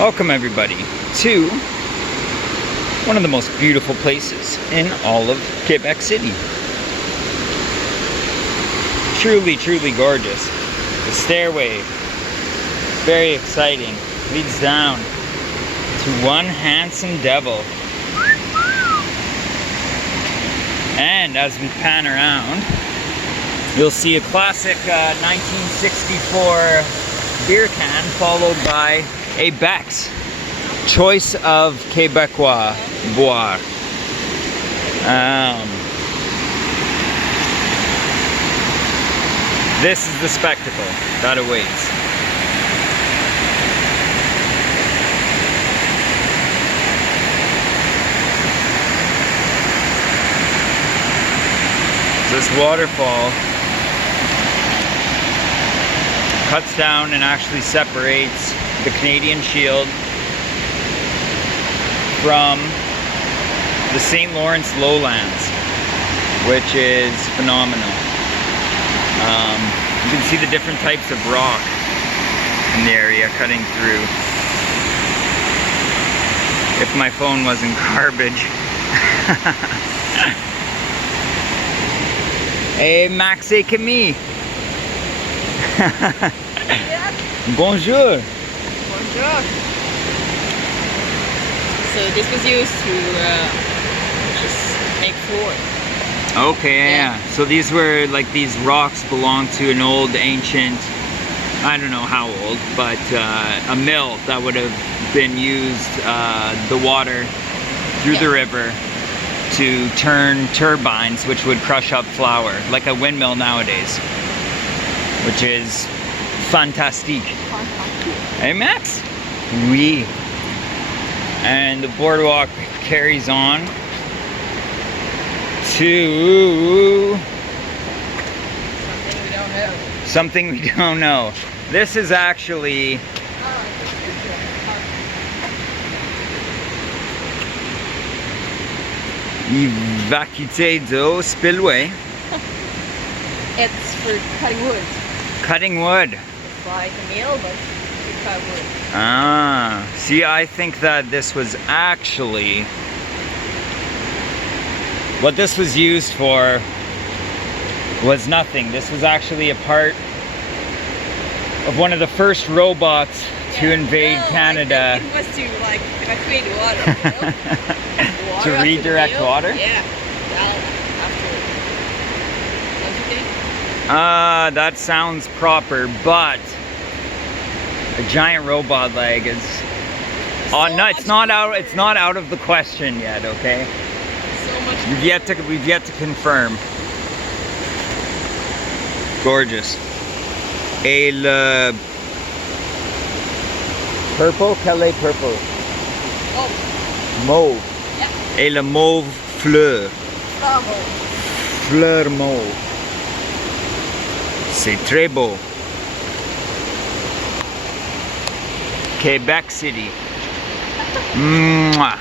Welcome everybody to one of the most beautiful places in all of Quebec City. Truly, truly gorgeous. The stairway, very exciting, leads down to one handsome devil. And as we pan around, you'll see a classic 1964 beer can followed by a Beck's. Choice of Quebecois boire. This is the spectacle that awaits. This waterfall cuts down and actually separates the Canadian Shield from the St. Lawrence lowlands, which is phenomenal. You can see the different types of rock in the area cutting through. If my phone wasn't garbage. Hey Max et Camille. Bonjour. Bonjour. So this was used to just make floor. Okay, yeah. So these were like, these rocks belong to an old ancient, I don't know how old, but a mill that would have been used, the water through the river to turn turbines which would crush up flour, like a windmill nowadays, which is fantastique. Hey Max? Oui. And the boardwalk carries on to something we don't know. This is actually Vacuité d'eau spillway. It's for cutting wood. Cutting wood. It's like a mill, but you cut wood. Ah, see, I think that this was actually, what this was used for was nothing. This was actually a part of one of the first robots to invade Canada. I think it was to like evacuate water, you know? To redirect water? Yeah. That sounds proper, but a giant robot leg is no, it's not out of the question yet, okay? So much We've yet to confirm. Gorgeous. Et le purple, quel est purple? Oh. Mauve. Yeah. Et le mauve fleur. Bravo. Fleur mauve. C'est très beau. Quebec City. Mwah.